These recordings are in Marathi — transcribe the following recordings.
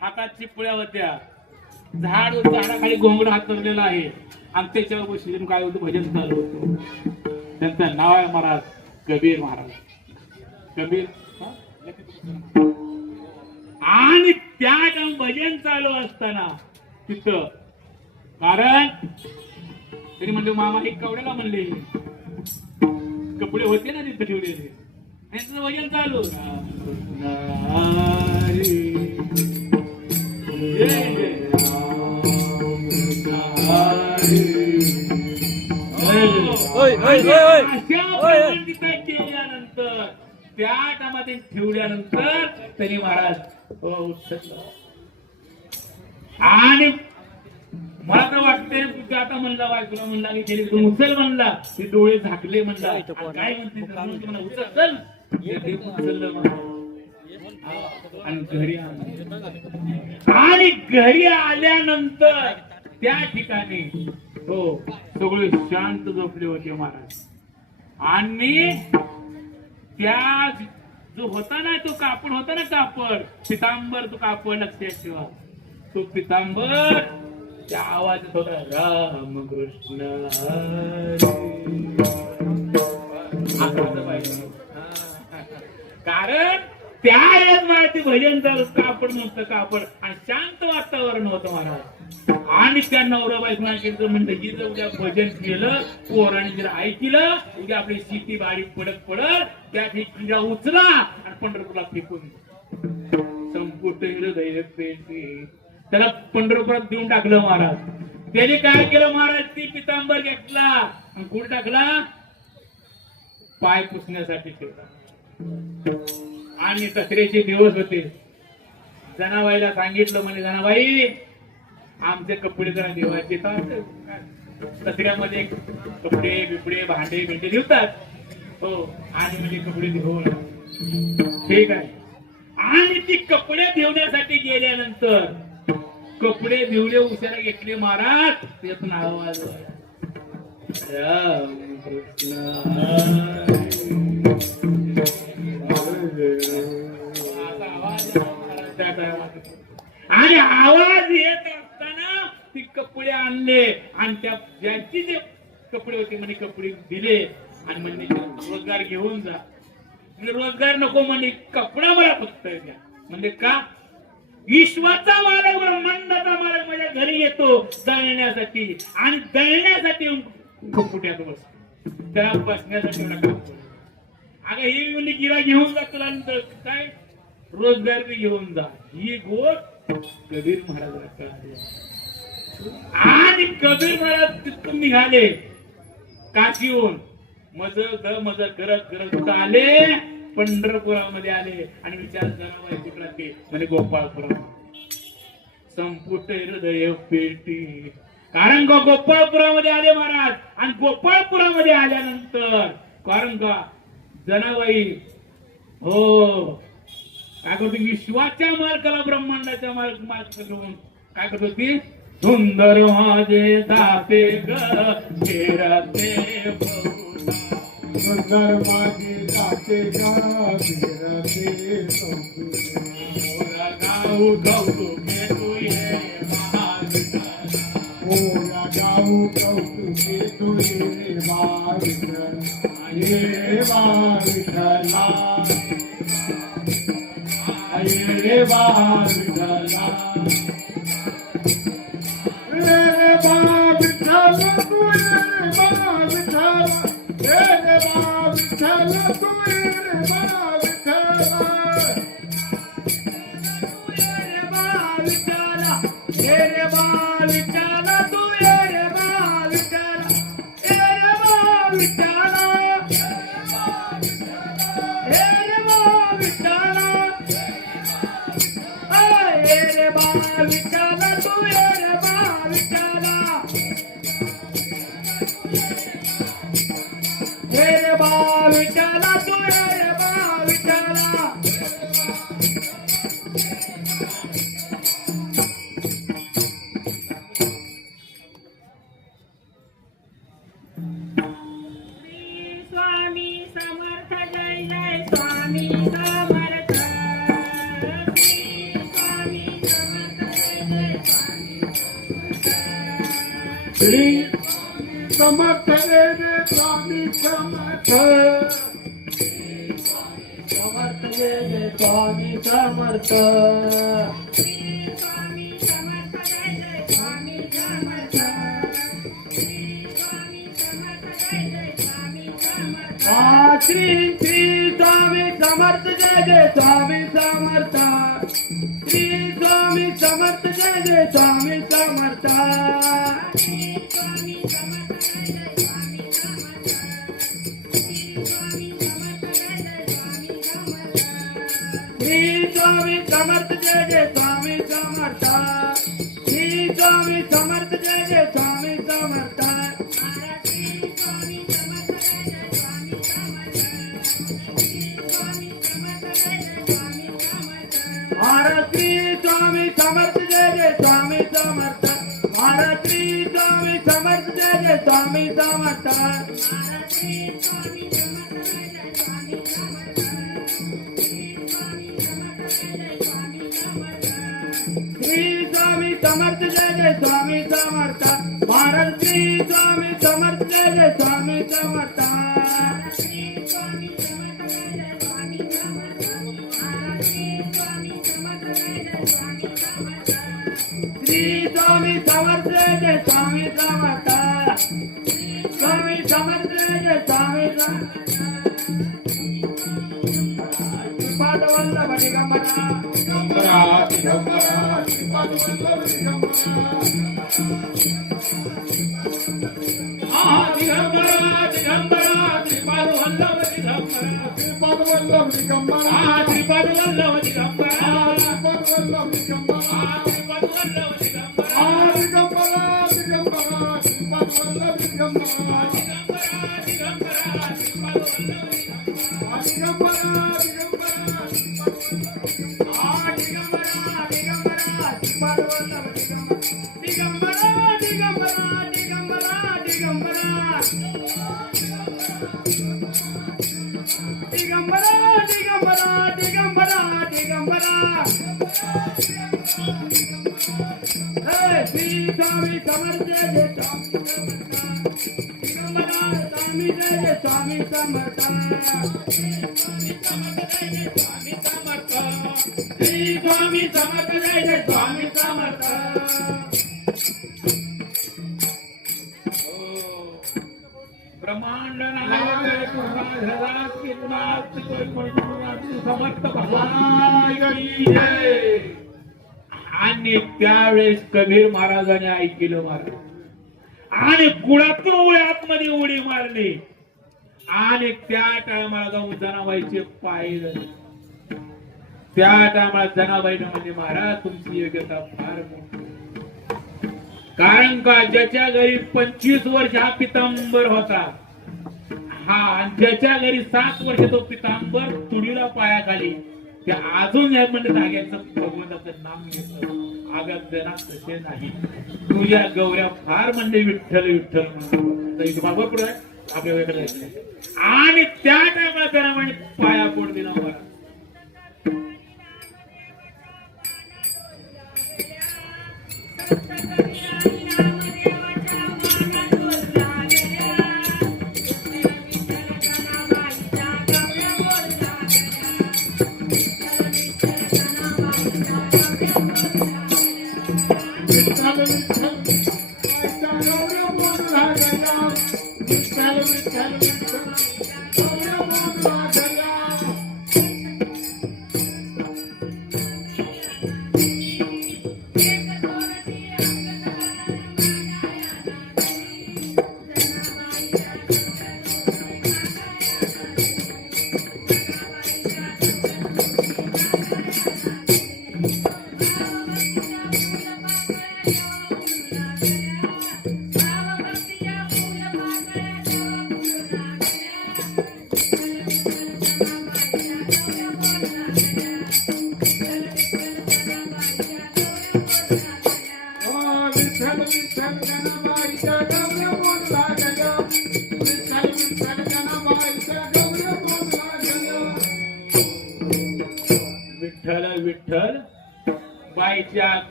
हातात चिपळ्या होत्या, झाडाखाली घोंगडा हातरलेला आहे आणि त्याच्यावर बसून काय होतं भजन चालू होतं. त्यांचं नाव आहे महाराज कबीर महाराज. कबीर आणि त्या भजन चालू असताना तिथं कारण तरी म्हणतो मामा एक कवड्याला म्हणले कपडे होते ना तिथं ठेवलेले त्यांचं भजन चालू केल्यानंतर त्या टामात ठेवल्यानंतर त्यांनी महाराज आणि मला तर वाटतंय तू आता म्हणला बायकोला म्हणला की गेली उचल म्हणला ते डोळे झाकले म्हणला काय म्हणते उचल आणि घरी आल्यानंतर त्या ठिकाणी हो सगळे शांत झोपले होते महाराज. आणि त्या जो होता ना तो कापड होता ना कापड पितांबर तो कापड लक्षात ठेवा तो पितांबर त्या आवाजात होता राम कृष्ण कारण त्या राजवाड्याचे भजन चालू कापड नव्हतं कापड आणि शांत वातावरण होतं महाराज. आणि त्या नवरा बायको म्हणलं की जर उद्या भजन केलं पोराने जर ऐकलं उद्या आपली शेती बारी पडत त्या ठिकाणी उचला आणि पंढरपूरला फेकून संपुष्ट हृदय पेटी त्याला पंढरपुरात देऊन टाकलं महाराज. त्याने काय केलं महाराज ती पितांबर घेतला आणि कुठे टाकला पाय पुसण्यासाठी ठेवला. आणि दसऱ्याचे दिवस होते जनाबाईला सांगितलं म्हणजे जनाबाई आमचे कपडे जरा देवाचे दसऱ्यामध्ये कपडे बिपडे भांडे बिंडे ठेवतात हो आणि म्हणजे कपडे घेऊन ठीक आहे. आणि ती कपडे ठेवण्यासाठी गेल्यानंतर कपडे धुवले उशाला घेतले महाराज त्यातून आवाज राम कृष्ण आणि आवाज येत असताना ती कपडे आणले आणि त्या ज्यांची जे कपडे होते म्हणे कपडे दिले आणि म्हणजे रोजगार घेऊन जा म्हणजे रोजगार नको म्हणे कपडा मला फक्त द्या म्हणजे का विश्वाचा मालक ब्रह्मांडाचा मालक माझ्या घरी येतो दळण्यासाठी आणि दळण्यासाठी कपड्यात बस त्याला बसण्यासाठी अगं ही म्हणजे गिरा घेऊन जा तुला काय रोजगार बी घेऊन जा ही गोष्ट कबीर महाराज आणि कबीर महाराज तिथून निघाले काशीहून मजल करत आले पंढरपुरामध्ये आले आणि विचार जनाबाई कुठला ते म्हणजे गोपाळपुरा संपुष्ट हृदय पेटी कारण का गोपाळपुरामध्ये आले महाराज. आणि गोपाळपुरामध्ये आल्यानंतर कारण का जनाबाई हो काय करतो विश्वाच्या मालकाला ब्रह्मांडाच्या मालक घेऊन काय करतो ती सुंदर माझे दाते घेरते सुंदर माझे दाते घेरते गाऊ कौतुके तुझे मोरा गाऊ कौतुके तुझे ये विठ्ठला ये विठ्ठला रे बा विठ्ठल तू रे बा विठ्ठल रे बा विठ्ठल तू रे बा विठ्ठल रे बा विठ्ठल रे बा विठ्ठल तू रे बा विठ्ठल रे बा विठ्ठल रे बा विठ्ठल रे बा विठ्ठल तू रे बा विठ्ठल रे बा विठ्ठल तू रे बा विठ्ठल स्वामी समर्थ जय जय स्वामी समर्थ स्वामी श्री समर्थ जय जय स्वामी समर्थ समर्थ जय जय स्वामी समर्थ श्री श्री स्वामी समर्थ जय जय स्वामी समर्थ श्री स्वामी समर्थ जय जय स्वामी समर्थ श्री स्वामी समर्थ जय जय स्वामी समर्थ श्री स्वामी समर्थ जय जय स्वामी समर्थ महाराज श्री स्वामी समर्थ जय जय स्वामी समर्थ महाराज श्री स्वामी समर्थ जय जय स्वामी समर्थ श्री स्वामी समर्थ जय जय स्वामी समर्थ महाराज श्री स्वामी समर्थ जय जय स्वामी समर्थ श्री स्वामी समर्थ जय जय स्वामी समर्थ स्वामी समर्थ जय जय स्वामी समर्थ श्रीपाद वल्लभ दिगंबरा दिगंबरा दिगंबरा श्रीपाद वल्लभ दिगंबरा दिगंबरा दिगंबरा श्रीपाद वल्लभ दिगंबरा श्रीपाद वल्लभ दिगंबरा श्रीपाद वल्लभ दिगंबरा श्रीपाद वल्लभ दिगंबरा श्री स्वामी समर्थ जय जय स्वामी जय जय स्वामी समर्थ श्री स्वामी समर्थ जय जय स्वामी समर्थ ब्रह्मांड नायक समर्थ भगवान की जय. आणि त्यावेळेस कबीर महाराजांनी ऐकलं महाराज आणि कुळातून उडी आतमध्ये उडी मारली आणि त्या टायमाला जाऊन जनाबाईचे पाय झाले. त्या टायमाला जनाबाईनं म्हणजे महाराज तुमची योग्यता फार मोठी, कारण का ज्याच्या घरी 25 वर्ष हा पितांबर होता हा आणि ज्याच्या घरी 7 वर्ष तो पितांबर तुडीला पायाखाली त्या अजून या म्हणजे जाग्याचं भगवंताचं नाम घेतलं. आगात जरा तसे नाही, तुझ्या गौऱ्या फार म्हणजे विठ्ठल विठ्ठल म्हणतो बाबा आपल्या वेगळं आणि त्या टायमाला त्याला म्हणजे पाया पोट दिला मला.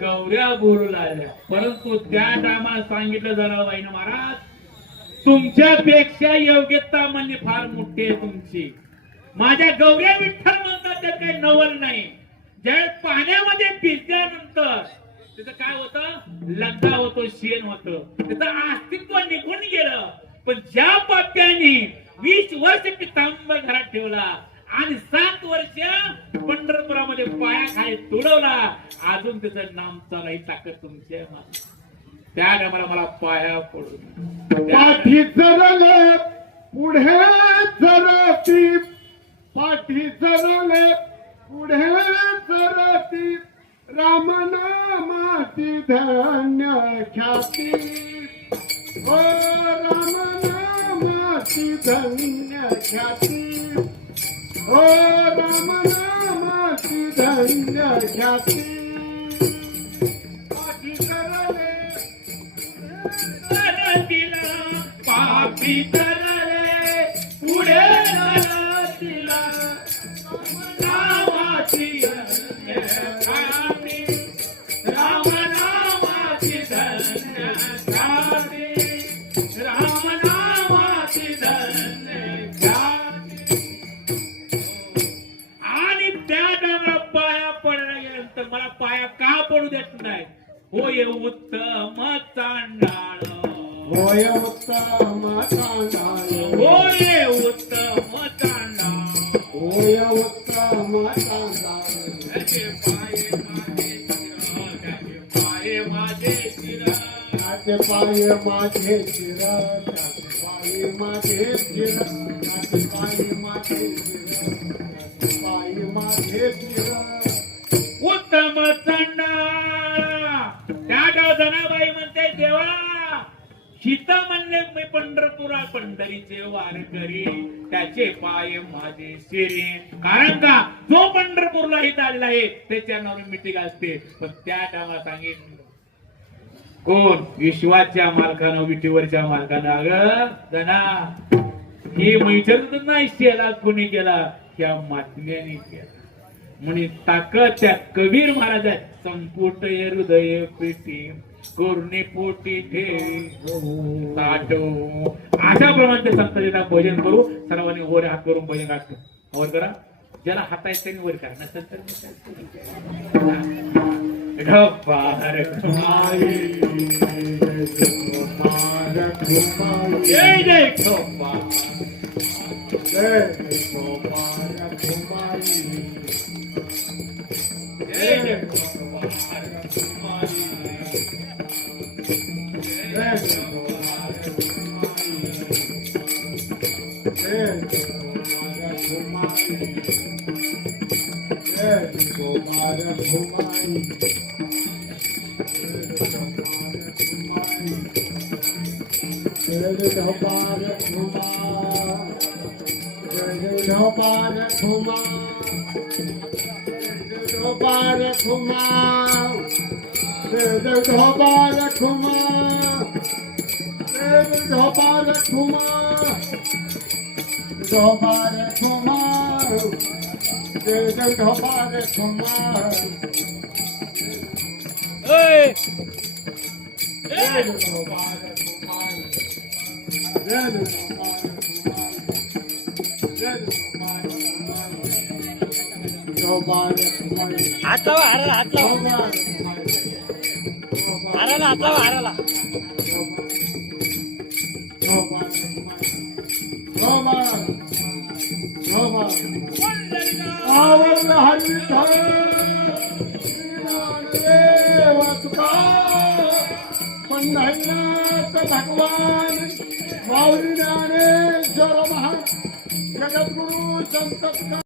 गौऱ्या बोलू लागल्या. परंतु त्या टायमाला सांगितलं जनाबाईनं, महाराज तुमच्यापेक्षा योग्यता म्हणजे फार मोठी आहे तुमची. माझ्या गौऱ्या विठ्ठल म्हणतात त्यात काही नवल नाही. ज्यावेळेस पाण्यामध्ये भिजल्यानंतर त्याचं काय होतं, लग्गा होतो, शेण होतं, त्याचं अस्तित्व निघून गेलं. पण ज्या पाप्याने 20 वर्ष पितांबर घरात ठेवला आणि 7 वर्ष पंढरपुरामध्ये पायाखाली तुडवला, अजून त्याचं नाम चालाही ताकद तुमची आहे. त्या टायमाला मला पाया पडून पाठी चरले पुढे चरती, पाठी चरले पुढे चरती, राम नामाची धन्य ख्याती, ओ राम नामाची धन्य ख्याती, ओ राम नामाची धन्य ख्याती. पाठी चरले पापी तरले पुढे तिला नावाची धन्य, राम नावाची धन्य, राम नावाची धन्य. आणि त्या टायमाला पाया पडला गेल्यानंतर मला पाया का पडू देत नाही. होय उत्तम चांडाळ, होय उत्तम चांडाळ, होय उत्तम चांडाळ, होय उत्तम चांडाळ. त्याचे पाय माझे शिर, त्याचे पाय माझे शिर, त्याचे पाय माझे शिर, त्याचे पाय माझे शिर, त्याचे पाय माझे शिर, त्याचे पाय माझे शिर. उत्तम चांडाळ. त्या जनाबाई म्हणते, देवा हित म्हणले मी पंढरपुरा पंढरीचे वारकरी, त्याचे पाय माझे शिरे. कारण का, जो पंढरपूरला हित आलेला आहे त्याच्या नावाने मिठी घालते. पण त्या टायमाला सांगितलं कोण, विश्वाच्या मालकानं, विठीवरच्या मालकानं. अगं जना हे विचारत नाही शेला कोणी केला, ह्या महात्म्याने केला. म्हणे ताकद त्या कबीर महाराज आहे. संपुट हृदय पेटी करुणे पोटी ठेवी साठो. अशा प्रमाणे संताजीला भजन करू. सर्वांनी वर हात करून भजन गातो. वर करा, ज्याला हात आहे त्यांनी वर करा, नसेल तर ढप्पार जय जय ढप्पा, जय जय हात लावा हाराला, हात लावा हाराला, हात लावा हाराला. भगवान माऊली ज्ञानेश्वर महा जगद्गुरु संत